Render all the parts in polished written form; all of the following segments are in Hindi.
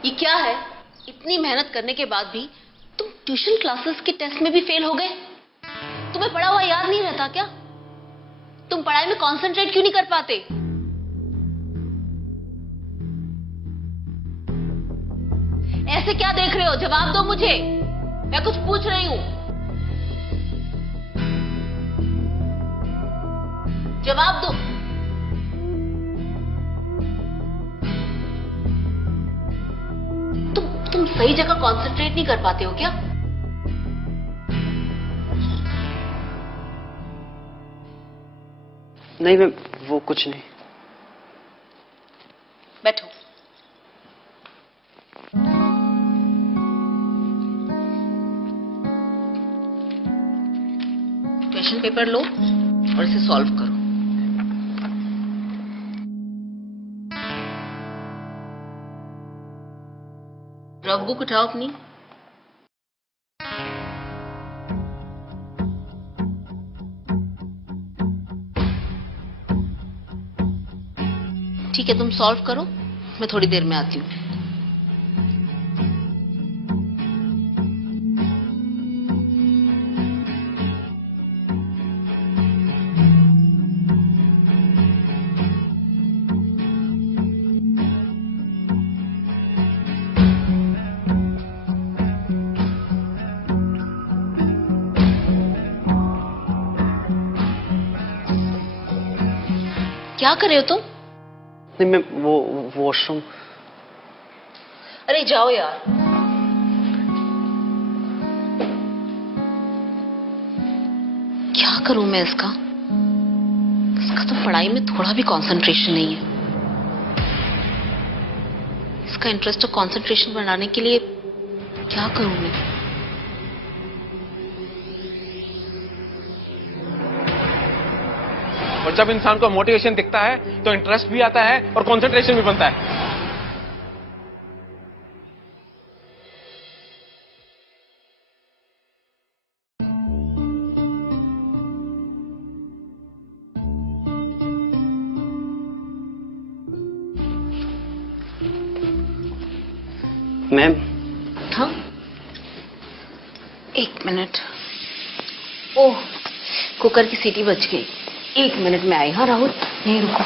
ये क्या है? इतनी मेहनत करने के बाद भी तुम ट्यूशन क्लासेस के टेस्ट में भी फेल हो गए। तुम्हें पढ़ा हुआ याद नहीं रहता क्या? तुम पढ़ाई में कंसंट्रेट क्यों नहीं कर पाते? ऐसे क्या देख रहे हो? जवाब दो मुझे, मैं कुछ पूछ रही हूं। जवाब दो। तुम सही जगह कंसंट्रेट नहीं कर पाते हो क्या? नहीं मैम, वो कुछ नहीं। बैठो। क्वेश्चन पेपर लो और इसे सॉल्व करो। रफ बुक उठाओ अपनी। ठीक है, तुम सॉल्व करो, मैं थोड़ी देर में आती हूँ। क्या कर रहे हो तुम? नहीं मैम, वो वॉशरूम। अरे जाओ यार। क्या करूं मैं इसका? इसका तो पढ़ाई में थोड़ा भी कंसंट्रेशन नहीं है। इसका इंटरेस्ट और कंसंट्रेशन बढ़ाने के लिए क्या करूं मैं? और जब इंसान को मोटिवेशन दिखता है तो इंटरेस्ट भी आता है और कंसंट्रेशन भी बनता है। मैम। हाँ, एक मिनट। ओह, कुकर की सीटी बज गई। एक मिनट में आई। हाँ राहुल, यहीं रुको।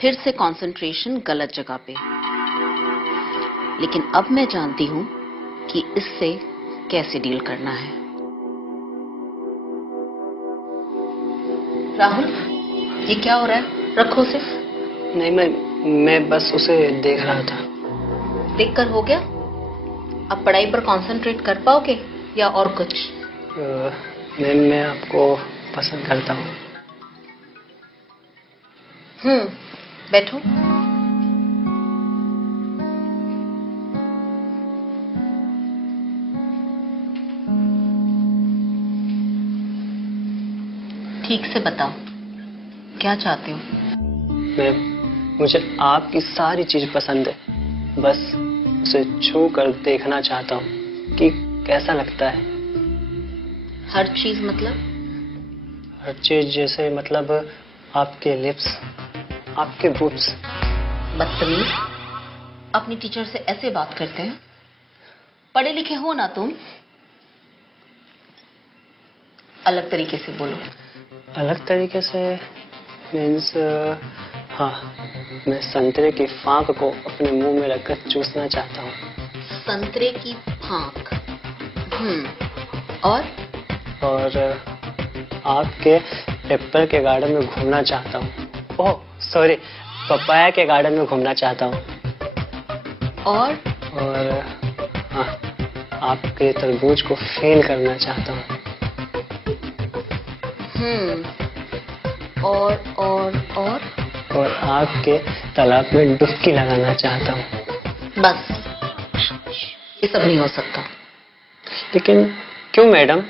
फिर से कंसंट्रेशन गलत जगह पे। लेकिन अब मैं जानती हूं कि इससे कैसे डील करना है। राहुल, ये क्या हो रहा है? रखो उसे। नहीं मैं बस उसे देख रहा था। देखकर हो गया? अब पढ़ाई पर कंसंट्रेट कर पाओगे या और कुछ? मैम, मैं आपको पसंद करता हूँ। बैठो। ठीक से बताओ, क्या चाहते हो? मैम, मुझे आपकी सारी चीज पसंद है। बस उसे छू कर देखना चाहता हूँ कि कैसा लगता है। हर चीज मतलब? हर चीज जैसे मतलब आपके लिप्स, आपके बूट्स। बदतमीज, अपनी टीचर से ऐसे बात करते हैं? पढ़े लिखे हो ना तुम? अलग तरीके से बोलो। अलग तरीके से मीन्स हाँ, मैं संतरे की फांक को अपने मुंह में रखकर चूसना चाहता हूँ। संतरे की फांक। और आपके एप्पल के गार्डन में घूमना चाहता हूँ। ओह सॉरी, पपाया के गार्डन में घूमना चाहता हूँ। और हाँ, आपके तरबूज को फेल करना चाहता हूँ। और आपके तालाब में डुबकी लगाना चाहता हूँ। बस, ये सब नहीं हो सकता। लेकिन क्यों मैडम?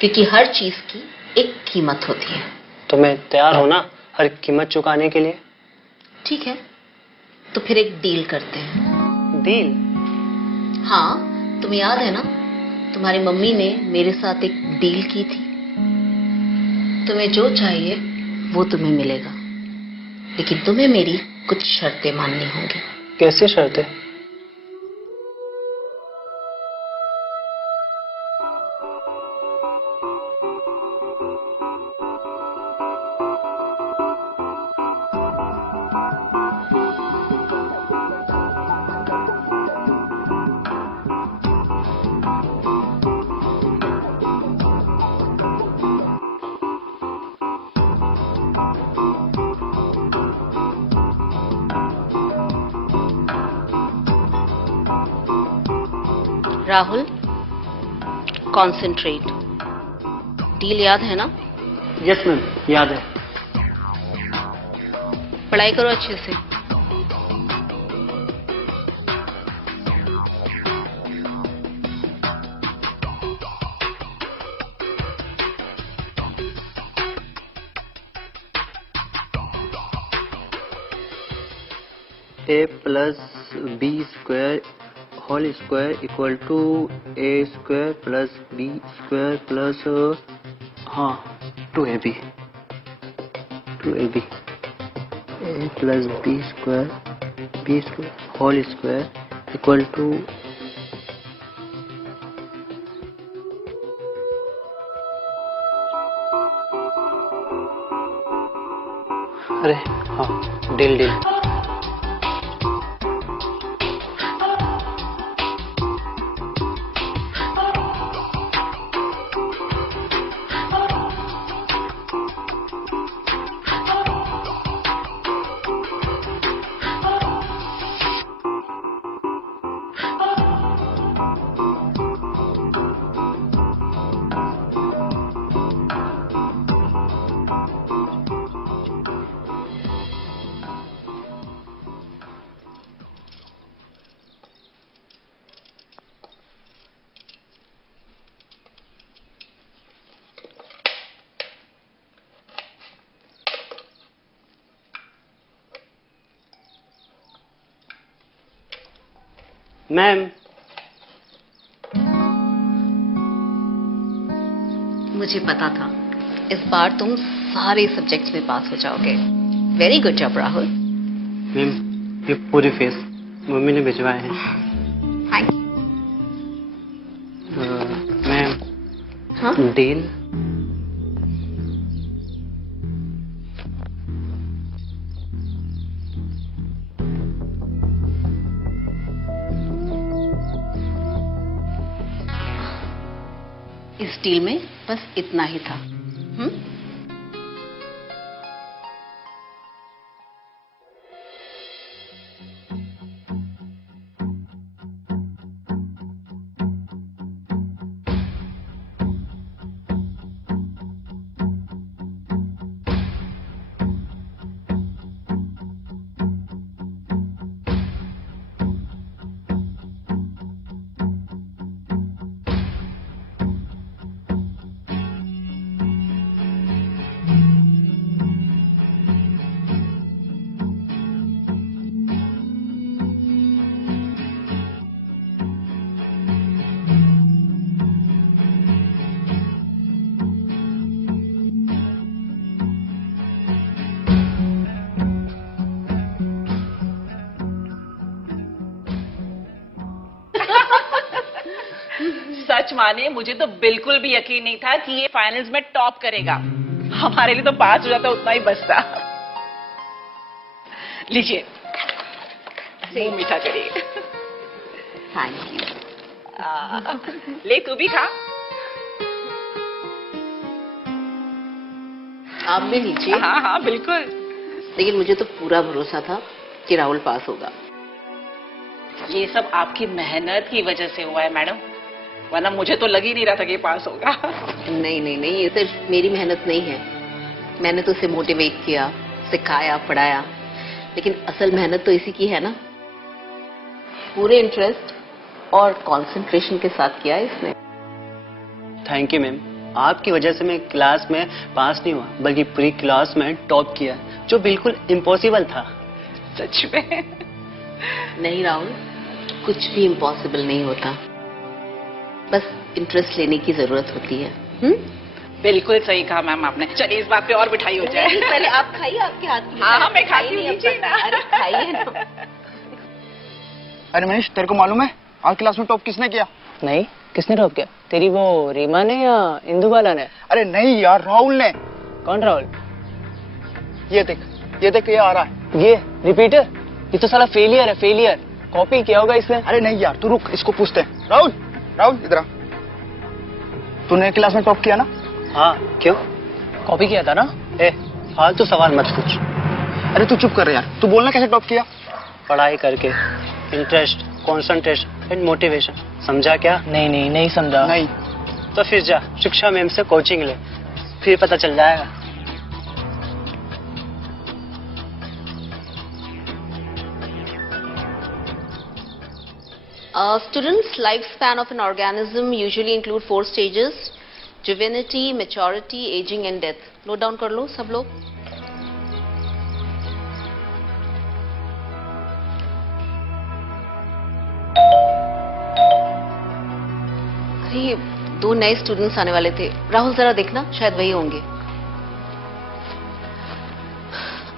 क्योंकि हर चीज की एक कीमत होती है। तो मैं तैयार हूं ना हर कीमत चुकाने के लिए। ठीक है, तो फिर एक डील करते हैं। डील? हाँ, तुम्हें याद है ना, तुम्हारी मम्मी ने मेरे साथ एक डील की थी। तुम्हें जो चाहिए वो तुम्हें मिलेगा, लेकिन तुम्हें मेरी कुछ शर्तें माननी होंगी। कैसी शर्तें? राहुल, कॉन्सेंट्रेट। डील याद है ना? यस मैम, याद है। पढ़ाई करो अच्छे से। a plus b square whole square equal to a square plus b square plus हाँ 2ab a plus b square whole square equal to अरे हाँ, डील। मैम, मुझे पता था इस बार तुम सारे सब्जेक्ट्स में पास हो जाओगे। Very good job Rahul. Ma'am ये पूरी फीस मम्मी ने भिजवाए हैं। Thank you. मैम, हाँ? डील? इस डील में बस इतना ही था। सच माने मुझे तो बिल्कुल भी यकीन नहीं था कि ये फाइनल्स में टॉप करेगा। हमारे लिए तो पास हो जाता उतना ही बचता। लीजिए, मुंह मीठा करिए। Thank you. ले तू भी खा। आप भी लीजिए। हाँ हाँ बिल्कुल। लेकिन मुझे तो पूरा भरोसा था कि राहुल पास होगा। ये सब आपकी मेहनत की वजह से हुआ है मैडम, वरना मुझे तो लग ही नहीं रहा था कि पास होगा। नहीं नहीं नहीं, ये सिर्फ मेरी मेहनत नहीं है। मैंने तो उसे मोटिवेट किया, सिखाया, पढ़ाया, लेकिन असल मेहनत तो इसी की है ना। पूरे इंटरेस्ट और कंसंट्रेशन के साथ किया है इसने। थैंक यू मैम, आपकी वजह से मैं क्लास में पास नहीं हुआ, बल्कि पूरी क्लास में टॉप किया, जो बिल्कुल इम्पॉसिबल था। सच में? नहीं राहुल, कुछ भी इम्पॉसिबल नहीं होता, बस इंटरेस्ट लेने की जरूरत होती है। बिल्कुल सही कहा मैम आपने। चलिए इस बात पे और मिठाई हो जाए। पहले आप खाइए, आपके हाथ की। हाँ हाँ मैं खाती हूँ, लीजिए ना। अरे खाइए ना। अरे मनीष, तेरे को मालूम है आज क्लास में टॉप किसने किया? नहीं, किसने टॉप किया? तेरी वो रीमा ने या इंदु बाला ने? अरे नहीं यार, राहुल ने। कौन राहुल? ये देख ये आ रहा है। ये रिपीटर? ये तो साला फेलियर है, फेलियर। कॉपी किया होगा इसने। अरे नहीं यार, तू रुक, इसको पूछते हैं। राहुल, राहुल इधर आ। तूने क्लास में टॉप किया ना? हाँ, क्यों? कॉपी किया था ना? फालतू सवाल मत पूछ। अरे तू चुप कर यार, तू बोलना कैसे टॉप किया? पढ़ाई करके, इंटरेस्ट, कंसंट्रेशन एंड मोटिवेशन। समझा क्या? नहीं समझा। नहीं तो फिर जा शिक्षा मैम से कोचिंग ले, फिर पता चल जाएगा। Students, lifespan of an organism usually include 4 stages: juvenility, maturity, aging and death. Note down कर लो सब लोग। अरे ये 2 नए स्टूडेंट्स आने वाले थे। राहुल जरा देखना, शायद वही होंगे।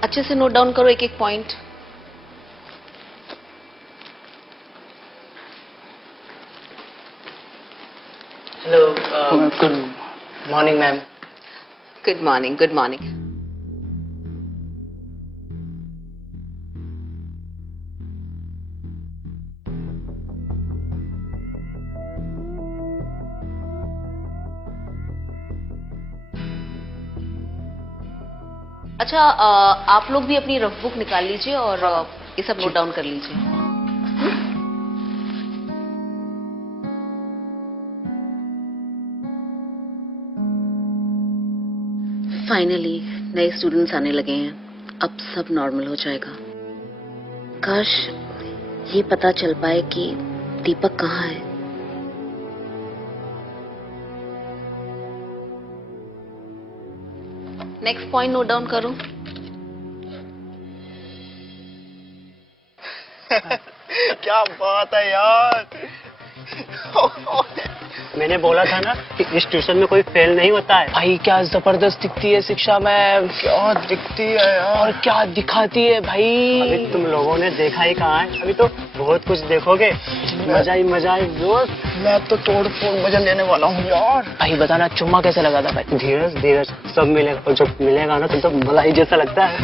अच्छे से नोट डाउन करो एक एक point. Hello, good morning ma'am. Good morning, good morning. अच्छा, आप लोग भी अपनी रफ बुक निकाल लीजिए और ये सब नोट डाउन कर लीजिए। फाइनली नए स्टूडेंट्स आने लगे हैं, अब सब नॉर्मल हो जाएगा। काश ये पता चल पाए कि दीपक कहाँ है। नेक्स्ट पॉइंट नोट डाउन करो। क्या बात है यार। मैंने बोला था ना कि इस ट्यूशन में कोई फेल नहीं होता है। भाई क्या जबरदस्त दिखती है शिक्षा मैम। क्या दिखती है यार, और क्या दिखाती है भाई। अभी तुम लोगों ने देखा ही कहाँ है, अभी तो बहुत कुछ देखोगे। मजा ही दोस्त। मैं तो तोड़ फोड़ मजा लेने वाला हूँ यार। भाई बताना चुम्मा कैसा लगा था भाई? धीरज धीरज सब मिलेगा, और जब मिलेगा ना तो मलाई जैसा लगता है।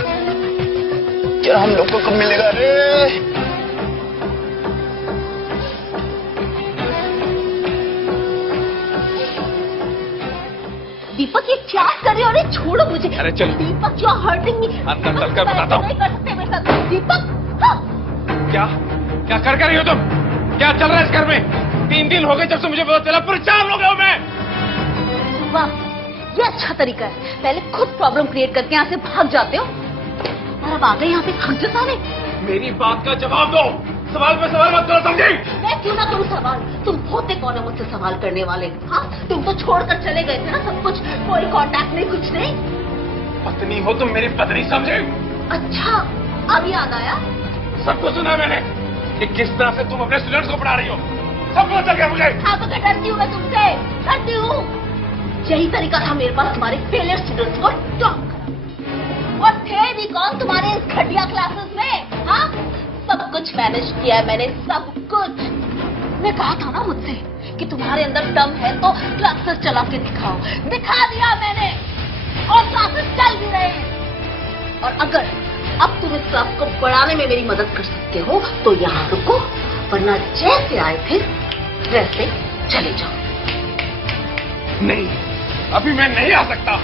क्या हम लोग को कब मिलेगा रे? दीपक ये क्या कर रहे हो? अरे छोड़ो मुझे। अरे चल। दीपक, यू आर हर्टिंग मी। अंदर चल कर बताता हूँ। नहीं कर सकते मेरे साथ। दीपक, क्या क्या कर रही हो तुम? क्या चल रहा है इस घर में? 3 दिन हो गए जब से मुझे पता चला, परेशान हो गया हूँ मैं। वाह, ये अच्छा तरीका है। पहले खुद प्रॉब्लम क्रिएट करके यहाँ से भाग जाते हो और अब आ गए यहाँ पे हक जताने। मेरी बात का जवाब दो। सवाल पे सवाल मत करो, समझी? मैं क्यों ना करूँ सवाल? तुम होते कौन है मुझसे सवाल करने वाले? हाँ, तुम तो छोड़कर चले गए थे ना सब कुछ। कोई कांटेक्ट नहीं, कुछ नहीं। पत्नी हो तुम, मेरी पत्नी, समझे? अच्छा, अब याद आया? सब कुछ सुना मैंने कि किस तरह से तुम अपने स्टूडेंट्स को पढ़ा रही हो। सब पता चल गया मुझे। हाँ तो क्या डरती हूँ मैं तुमसे? डरती हूँ? यही तरीका था मेरे पास तुम्हारे फेलियर स्टूडेंट्स को टॉप करना। और थे भी कौन तुम्हारे इस घटिया क्लासेस में? हाँ, सब कुछ मैनेज किया है मैंने, सब कुछ। मैं कहा था ना मुझसे कि तुम्हारे अंदर दम है तो क्लासेस चला के दिखाओ। दिखा दिया मैंने, और क्लासेस चल भी रहे हैं। और अगर अब तुम इस सब को बढ़ाने में मेरी मदद कर सकते हो तो यहाँ रुको, वरना जैसे आए थे वैसे चले जाओ। नहीं, अभी मैं नहीं आ सकता,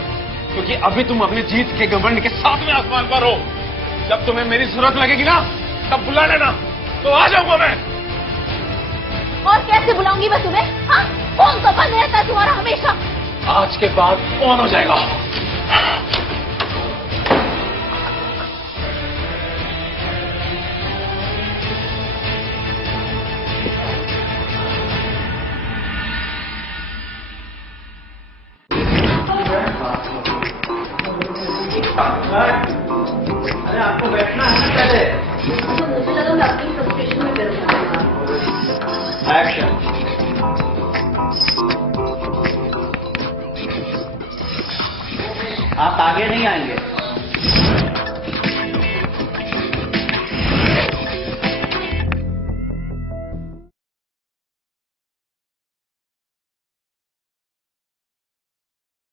क्योंकि अभी तुम अपनी जीत के घमंड के साथ में आसमान पर हो। जब तुम्हें मेरी जरूरत लगेगी ना, तब बुला लेना, तो आ जाऊंगा मैं। और कैसे बुलाऊंगी मैं तुम्हें? हाँ? फोन तो बंद रहता है तुम्हारा हमेशा। आज के बाद ऑन हो जाएगा। अरे आपको बैठना है ना पहले। तो मुझे लगा मैं अपनी फ्रस्ट्रेशन में कर एक्शन। आप आगे नहीं आएंगे।